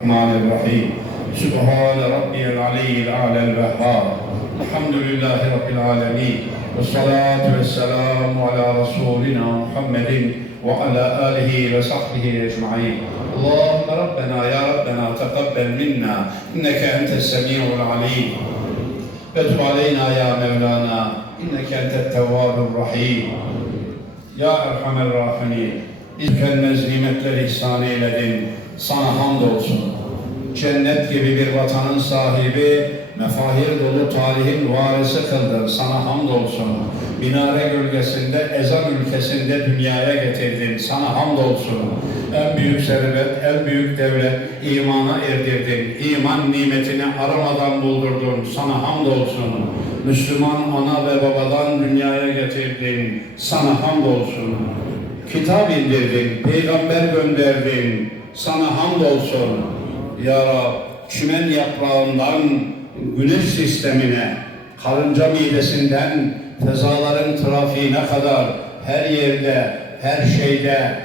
الرحمن الرحيم. سبحان ربي العلي الأعلى الوهاب الحمد لله رب العالمين. والصلاة والسلام على رسولنا محمد وعلى آله وصحبه أجمعين. اللهم ربنا يا ربنا تقبل منا. إنك أنت السميع العليم. وتب علينا يا مولانا. إنك أنت التواب الرحيم. Ya Erhamer Rahimin, İzkenmez nimetler ihsan eyledin, sana hamdolsun. Cennet gibi bir vatanın sahibi, mefahir dolu tarihin varisi kıldın, sana hamdolsun. Minare gölgesinde, ezan ülkesinde dünyaya getirdin, sana hamdolsun. En büyük servet, en büyük devlet, imana erdirdin. İman nimetini aramadan buldurdun, sana hamdolsun. Müslüman ana ve babadan dünyaya getirdin, sana hamdolsun. Kitap indirdin, peygamber gönderdin, sana hamdolsun. Ya Rab, çimen yaprağından güneş sistemine, karınca midesinden fezaların trafiğine kadar her yerde, her şeyde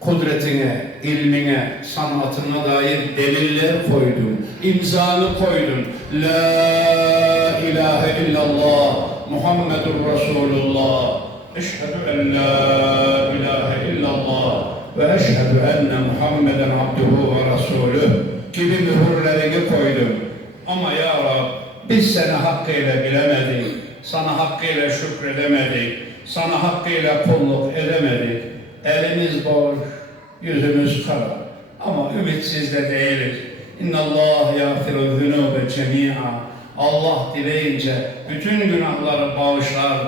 kudretine, ilmine, sanatına dair deliller koydun, imzanı koydun. La ilahe illallah Muhammedur Resulullah. Eşhedü en la ilahe illallah ve eşhedü enne Muhammeden abduhu ve resulüh gibi mühürlerini koydun. Ama ya Rab biz seni hakkıyla bilemedik, sana hakkıyla şükredemedik, sana hakkıyla kulluk edemedik. Elimiz boş, yüzümüz kara. Ama ümitsiz de değiliz. İnna Allah yağfiru zunube cemi'a. Allah dileyince bütün günahları bağışlar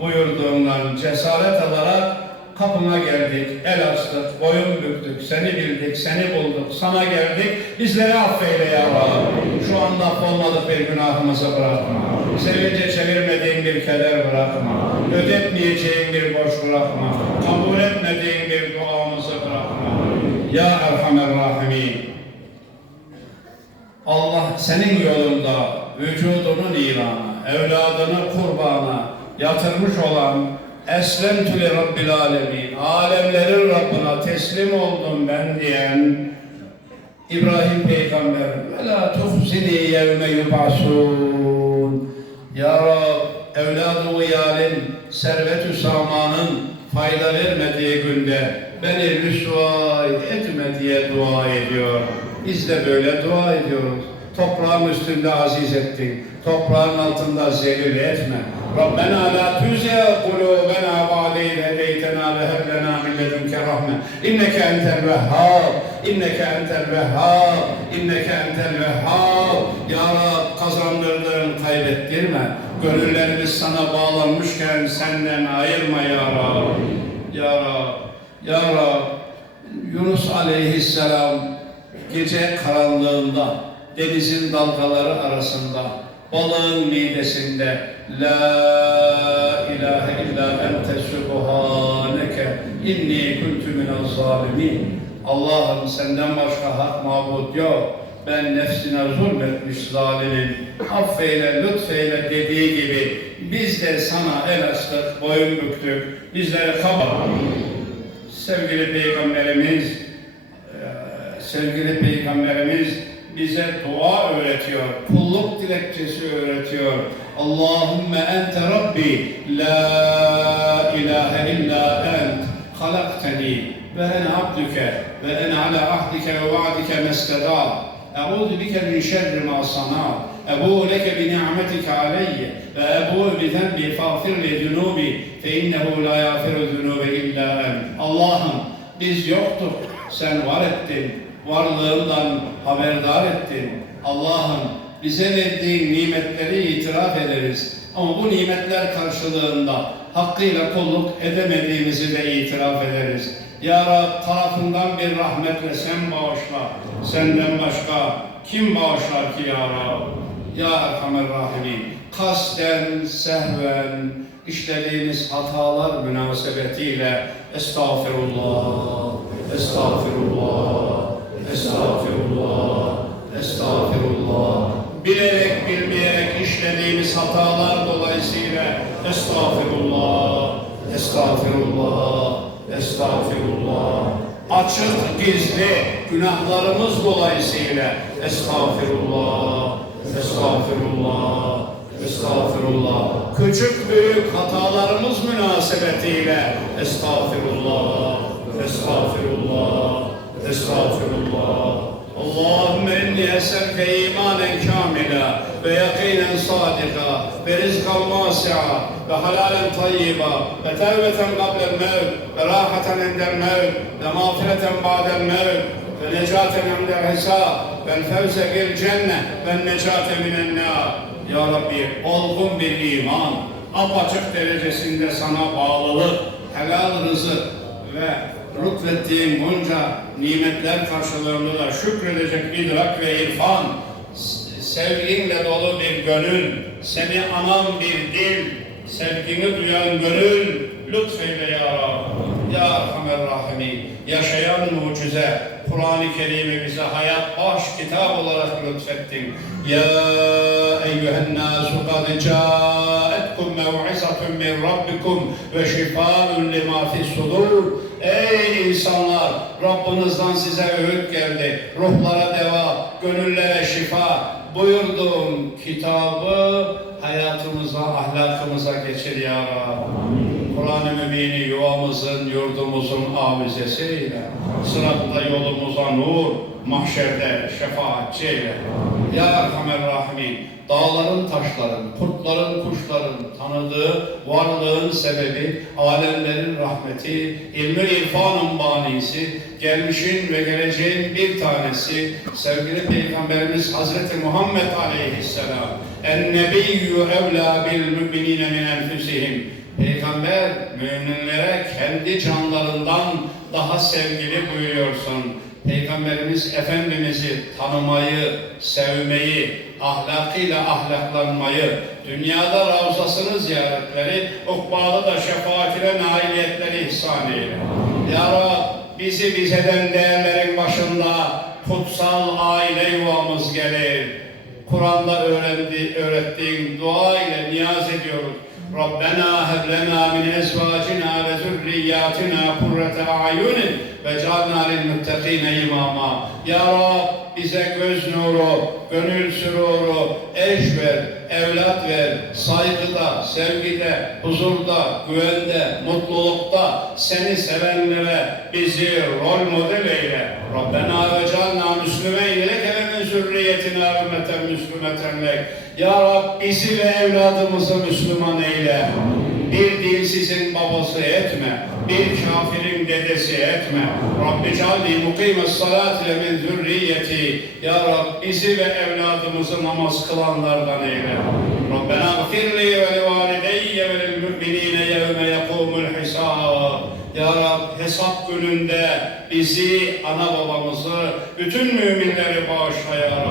buyurduğundan cesaret alarak kapına geldik, el açtık, boyun büktük, seni bildik, seni bulduk, sana geldik, bizleri affeyle ya Rabbi. Şu anda affolmadık bir günahımızı bırakma. Sevince çevirmediğin bir keder bırakma. Ödetmeyeceğin bir borç bırakma. Kabul etmediğin bir duamızı bırakma. Ya Erhamer Rahimin. Allah senin yolunda vücudunun ilana, evladını kurbana yatırmış olan Eslemtü li Rabbil Alemin, alemlerin Rabbına teslim oldum ben diyen İbrahim Peygamber ve la tuhzini yevme yub'asun Ya Rab evladı uyalin servet-ü samanın fayda vermediği günde beni rüsva etme diye dua ediyor. Biz de böyle dua ediyoruz. Toprağın üstünde aziz ettin. Toprağın altında zelil etme. Rabbena la tuzigh kulubena ba'de iz hedeytena ve heb lena min ledunke rahme. İnneke entel vehhab. İnneke entel vehhab. İnneke entel vehhab. Ya Rab kazandırdın kaybettirme. Gönüllerimiz sana bağlanmışken senden ayırma ya Rab. Ya Rab. Ya Rab. Yunus aleyhisselam gece karanlığında denizin dalgaları arasında balığın midesinde La ilahe illa ente subhaneke inni kuntu minel zalimin Allah'ım senden başka hak mabut yok. Ben nefsine zulmetmiş zalimim. Affeyle, lütfeyle dediği gibi biz de sana el açtık, boyun büktük. Bizleri kabul. Sevgili Peygamberimiz, eee, sevgili Peygamberimiz bize dua öğretiyor, kulluk dilekçesi öğretiyor. Allahümme ente Rabbi, la ilahe illa ent, halakteni ve en abdüke ve en ala ahdike ve vaadike mestedar. Euzu bike min şerri ma sanat. Ebu leke bi ni'metike aleyye ve ebu bi zenbi fağfir li zunubi fe innehu la yafiru zunube illa en. Allah'ım biz yoktuk, sen var ettin varlığından haberdar ettin. Allah'ım bize verdiğin nimetleri itiraf ederiz. Ama bu nimetler karşılığında hakkıyla kulluk edemediğimizi de itiraf ederiz. Ya Rab tarafından bir rahmetle sen bağışla. Senden başka kim bağışlar ki Ya Rab? Ya Erhamer Rahimin. Kasten, sehven, işlediğimiz hatalar münasebetiyle estağfirullah, estağfirullah, estağfirullah, estağfirullah. Bilerek bilmeyerek işlediğimiz hatalar dolayısıyla estağfirullah, estağfirullah, estağfirullah. Açık gizli günahlarımız dolayısıyla estağfirullah, estağfirullah, estağfirullah. Küçük büyük hatalarımız münasebetiyle estağfirullah, estağfirullah, Estağfirullah. Allahümme enni eselke imanen kamila ve yakinen sadika ve rizkan vasi'a ve halalen tayyiba ve tevbeten gablel mevt ve rahaten endel mevt ve mağfireten ba'del mevt ve necaten endel hesab ve cennet ve necate. Ya Rabbi olgun bir iman, apaçık derecesinde sana bağlılık, helal rızık ve lütfettiğin bunca nimetler karşılığında da şükredecek idrak ve irfan, sevginle dolu bir gönül, seni anan bir dil, sevgini duyan gönül, lütfeyle ya Rabbi. Ya Erhamer Rahimin, yaşayan mucize, Kur'an-ı Kerim'i bize hayat baş kitap olarak lütfettin. Ya eyyühen nasu kad caetkum mev'izatun min rabbikum ve şifaun lima fis sudur. Ey insanlar! Rabbinizden size öğüt geldi. Ruhlara deva, gönüllere şifa. Buyurduğun kitabı hayatımıza, ahlakımıza geçir ya Rabbi. Kur'an-ı Mübin'i yuvamızın, yurdumuzun avizesiyle, sıratta yolumuza nur, mahşerde şefaatçi eyle. Ya Erhamer Rahimin, dağların, taşların, kurtların, kuşların tanıdığı varlığın sebebi, alemlerin rahmeti, ilmi irfanın banisi, gelmişin ve geleceğin bir tanesi, sevgili Peygamberimiz Hazreti Muhammed Aleyhisselam, En-nebiyyü evlâ bil müminine min enfusihim. Peygamber müminlere kendi canlarından daha sevgili buyuruyorsun. Peygamberimiz Efendimiz'i tanımayı, sevmeyi, ahlakıyla ahlaklanmayı, dünyada ravzasını ziyaretleri, ukbada da şefaatine nailiyetleri ihsan eyle. Ya Rab, bizi bizeden değerlerin başında kutsal aile yuvamız gelir. Kur'an'da öğrendi, öğrettiğin dua ile niyaz ediyoruz. ربنا هب لنا من ازواجنا وذرياتنا قرة اعين وجعلنا للمتقين imama. Ya Rab bize göz nuru, gönül süruru, eş ver, evlat ver, saygıda, sevgide, huzurda, güvende, mutlulukta seni sevenlere bizi rol model eyle. Rabbena ve calna müslümeyn ve zürriyetina ümmeten müslümeten lek. Ya Rab bizi ve evladımızı Müslüman eyle. Bir dinsizin babası etme. Bir kafirin dedesi etme. Rabbi calli mukimes salat ile min zürriyeti. Ya Rab bizi ve evladımızı namaz kılanlardan eyle. Rabbena gfirli ve li valideyye ve lil müminine yevme yekumul hisab. Ya Rab hesap gününde bizi, ana babamızı, bütün müminleri bağışlayarak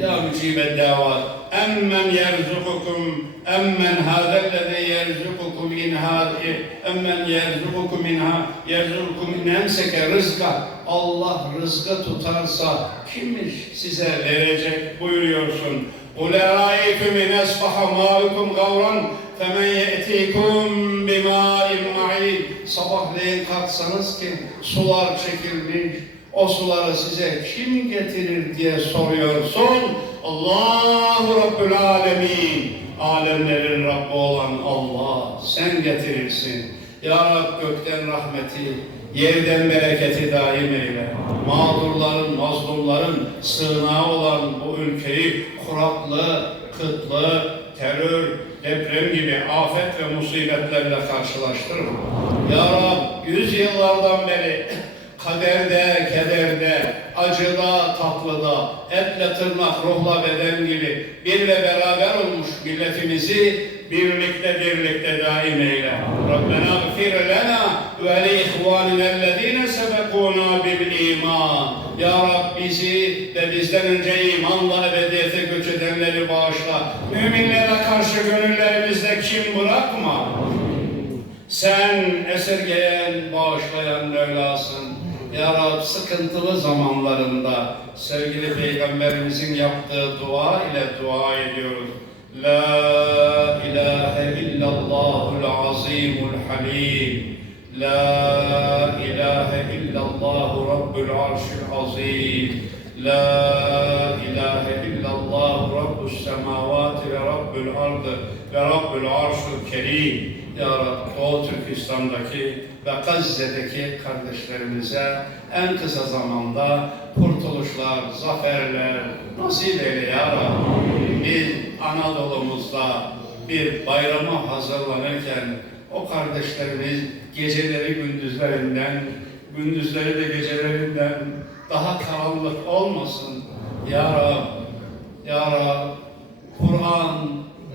ya mücibe davat emmen yerzukukum emmen hâzellezî yerzukukum in hâzi emmen yerzukukum in hâ yerzukukum in emseke rızka. Allah rızkı tutarsa kimmiş size verecek buyuruyorsun. Ule râiküm in esbaha mâvikum gavran. فَمَنْ يَأْتِيكُمْ بِمَاءٍ مَعِينٍ Sabahleyin kalksanız ki sular çekilmiş, o suları size kim getirir diye soruyorsun. Allahu Rabbül Alemin. Alemlerin Rabbi olan Allah. Sen getirirsin. Ya Rab gökten rahmeti, yerden bereketi daim eyle. Mağdurların, mazlumların sığınağı olan bu ülkeyi kuraklı, kıtlı, terör, deprem gibi afet ve musibetlerle karşılaştırma. Ya Rab yüz yıllardan beri kaderde, kederde, acıda, tatlıda, etle tırnak, ruhla beden gibi bir ve beraber olmuş milletimizi birlikte birlikte daim eyle. Rabbena gfir lena ve li ihvanina ellezine sebekuna bil iman. Ya Rab bizi ve bizden önce imanla ebediyete göç edenleri bağışla. Müminlere karşı gönüllerimizde kim bırakma. Sen esirgeyen, bağışlayan Mevlasın. Ya Rab sıkıntılı zamanlarında sevgili Peygamberimizin yaptığı dua ile dua ediyoruz. La ilahe illallahul azimul halim. لا إله إلا الله رب العرش العظيم لا إله إلا الله رب السماوات ورب الأرض ورب العرش الكريم Ya Rabbi, Doğu Türkistan'daki ve Gazze'deki kardeşlerimize en kısa zamanda kurtuluşlar, zaferler nasip eyle Ya Rabbi. Biz Anadolu'muzda bir bayrama hazırlanırken o kardeşlerimiz geceleri gündüzlerinden, gündüzleri de gecelerinden daha karanlık olmasın. Ya Rab, Ya Rab, Kur'an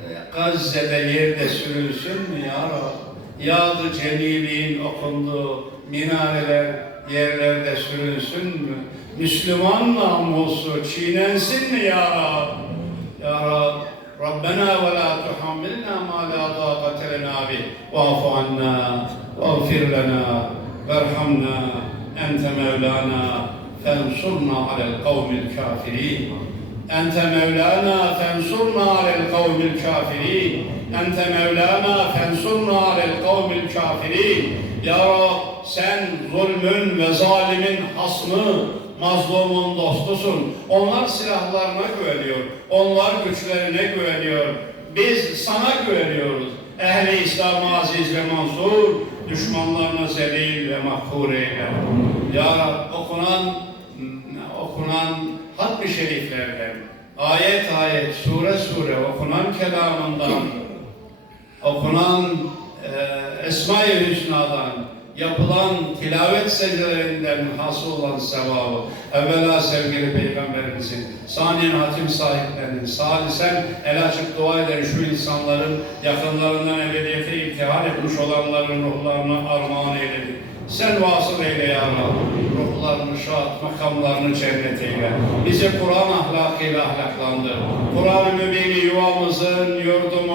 e, Gazze'de yerde sürülsün mü Ya Rab? Yadı Cemil'in okunduğu minareler yerlerde sürülsün mü? Müslüman namusu çiğnensin mi Ya Rab? Ya Rab, ربنا ولا تحملنا ما لا طاقة لنا به. واعف عنا واغفر لنا. وارحمنا. أنت مولانا. فانصرنا على القوم الكافرين. أنت مولانا. فانصرنا على القوم الكافرين. أنت مولانا. فانصرنا على القوم الكافرين. يا رب سن ظلم وظالم zalimin mazlumun dostusun. Onlar silahlarına güveniyor, onlar güçlerine güveniyor. Biz sana güveniyoruz. Ehli İslam aziz ve mansur, düşmanlarına zelil ve mahkur eyle. Ya okunan, okunan hatmi şeriflerden, ayet ayet, sure sure okunan kelamından, okunan e, Esma-i Hüsna'dan, yapılan tilavet secdelerinden hasıl olan sevabı, evvela sevgili Peygamberimizin, saniyen hatim sahiplerinin, salisen el açıp dua eden şu insanların yakınlarından ebediyete iltihar etmiş olanların ruhlarını armağan eyledi. Sen vasıl eyle ya Rabbi. Ruhlarını şad, makamlarını cennet eyle. Bizi Kur'an ahlakıyla ahlaklandır. Kur'an-ı Mübin'i yuvamızın, yurdumuzun.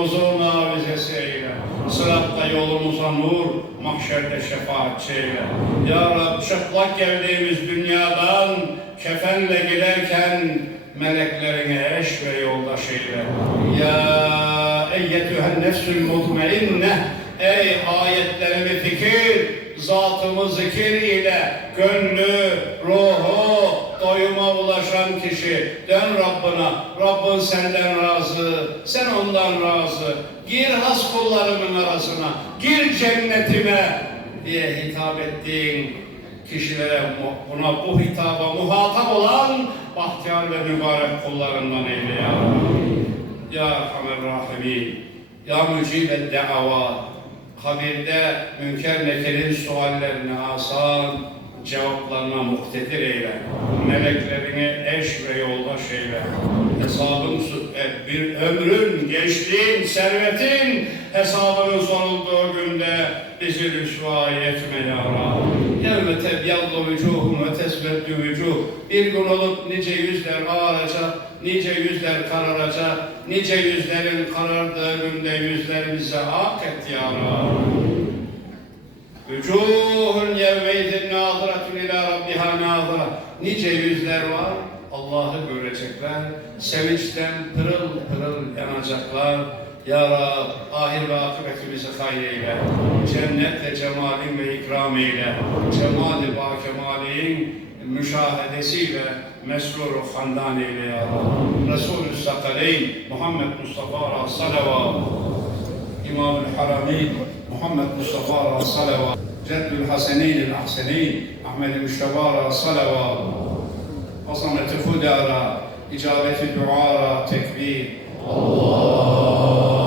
Sıratta yolumuza nur, mahşerde şefaatçi eyle. Ya Rabbi çıplak geldiğimiz dünyadan kefenle giderken meleklerine eş ve yoldaş eyle. Ya eyyetühen nefsül mutmainne Ey ayetlerimi fikir, zatımı zikir ile gönlü, ruhu ulaşan kişi dön Rabbına. Rabbin senden razı, sen ondan razı. Gir has kullarımın arasına, gir cennetime diye hitap ettiğin kişilere buna bu hitaba muhatap olan bahtiyar ve mübarek kullarından eyle ya Rabbi. Ya Erhamer Rahimin, Ya Mücibed Da'avat, kabirde münker nekerin suallerine asan, cevaplarına muhtedir eyle. Meleklerini eş ve yoldaş eyle. Hesabın, e, bir ömrün, gençliğin, servetin hesabının sorulduğu günde bizi rüsva etme ya Rabbi. Yevme tebyallu vücuhum ve tesveddu vücuh. Bir gün olup nice yüzler ağaracak, nice yüzler kararacak, nice yüzlerin karardığı günde yüzlerimize ak et ya Rabbi. Vücuhun yevmeydin nâzira nice yüzler var. Allah'ı görecekler. Sevinçten pırıl pırıl yanacaklar. Ya Rab, ahir ve akıbetimizi hayır eyle. Cennetle cemalin ve ikram eyle. Cemali ve kemaliyin müşahedesiyle mesrur handan eyle ya Rab. Resulü Sakaleyn, Muhammed Mustafa Salavat, İmam-ül Harameyn, محمد مصطفى صلوات. جد الحسنين الأحسنين. أحمد المشتبى صلوات. عظمة الهدى إجابة الدعاء تكبير. الله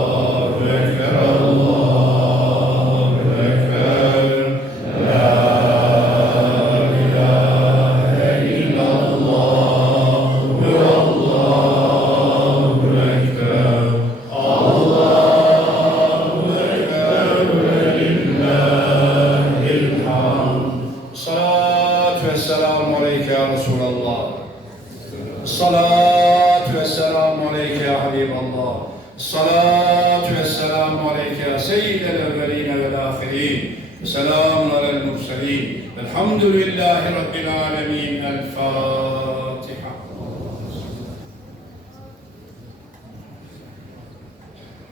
Salatu ve selamu aleyke seyyidel evveline vel ahirin. Selamun alel murselin. Elhamdülillahi Rabbil alemin. El Fatiha.